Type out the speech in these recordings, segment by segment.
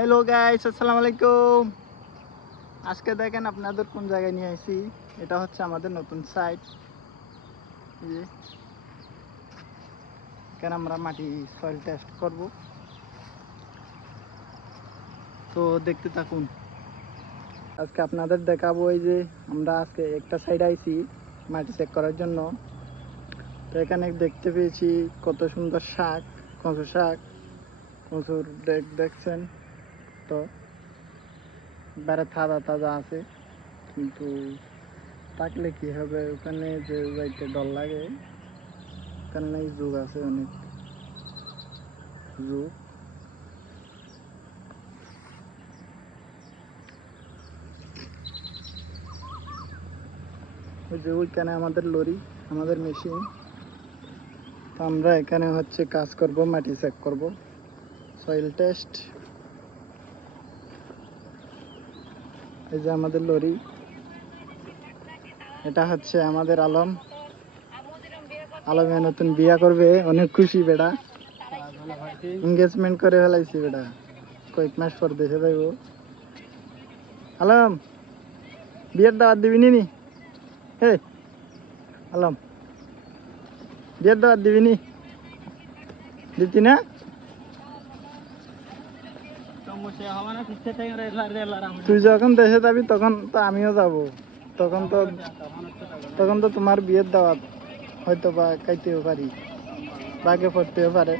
Hello guys আসসালামু আলাইকুম। আজকে দেখেন আপনাদের কোন জায়গায় নিয়ে আসি এটা হচ্ছে আমাদের নতুন সাইট কেন আমরা মাটি সয়েল টেস্ট করব। তো দেখতে থাকুন। আজকে আপনাদের দেখাবো এই যে, আমরা আজকে একটা সাইড আইছি মাটি চেক করার জন্য। তো এখানে দেখতে পেয়েছি কত সুন্দর শাক কচু শাক, কচুর দেখ দেখছেন। তো এবারে তাজা তাজা আছে, কিন্তু থাকলে কি হবে? ওখানে যে যাইতে ডর লাগে, ওখানে যুগ আছে অনেক। যুগ। যে ওইখানে আমাদের লরি, আমাদের মেশিন। তো আমরা এখানে হচ্ছে কাজ করব, মাটি চেক করব। সয়েল টেস্ট এই যে আমাদের লরি। এটা হচ্ছে আমাদের আলম। আলমে নতুন বিয়া করবে, অনেক খুশি বেটা এঙ্গেজমেন্ট করে ফেলাইছি বেটা কয়েক মাস পর দেশে যাইব। আলম, বিয়ের দাওয়াত দিবি নি হে আলম, বিয়ের দাওয়াত দিবি নি? দিতি না? তুই যখন দেশে যাবি তখন তো আমিও যাব। তখন তো তখন তো তোমার বিয়ের দাওয়াত। হয়তো বা খাইতেও পারি। বাগে পড়তেও পারে।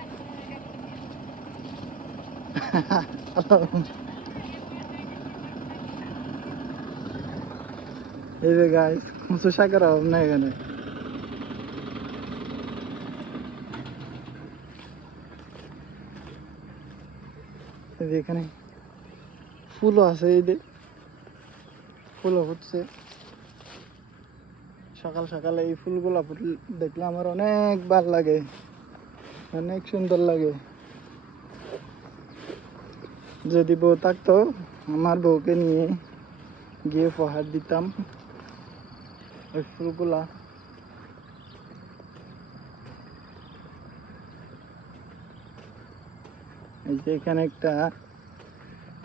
এই যে গাইস কচু শাকের অভাব নাই এখানে। এই যে এখানে ফুলও আছে, এই যে ফুলও ফুটছে। সকাল সকালে এই ফুলগুলো ফুট দেখলে আমার অনেক ভালো লাগে, অনেক সুন্দর লাগে। যদি বউ থাকতো, আমার বউকে নিয়ে গিয়ে উপহার দিতাম। ওই ফুলগুলা। এই যে এখানে একটা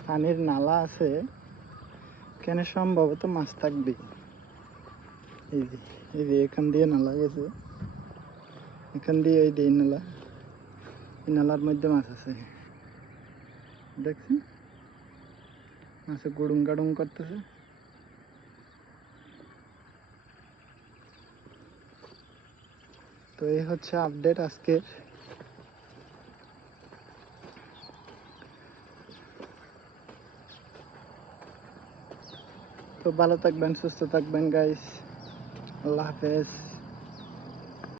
পানির নালা আছে, এখানে সম্ভবত মাছ থাকবে। এই যে এই যে এখান দিয়ে নালা গেছে। এখান দিয়ে এই যে নালা, এই নালার মধ্যে মাছ আছে। দেখছেন? মাছে গুড়ুম গাড়ুম করতেছে। তো এই হচ্ছে আপডেট আজকের তো ভালো থাকবেন সুস্থ থাকবেন গাইস আল্লাহ হাফেজ।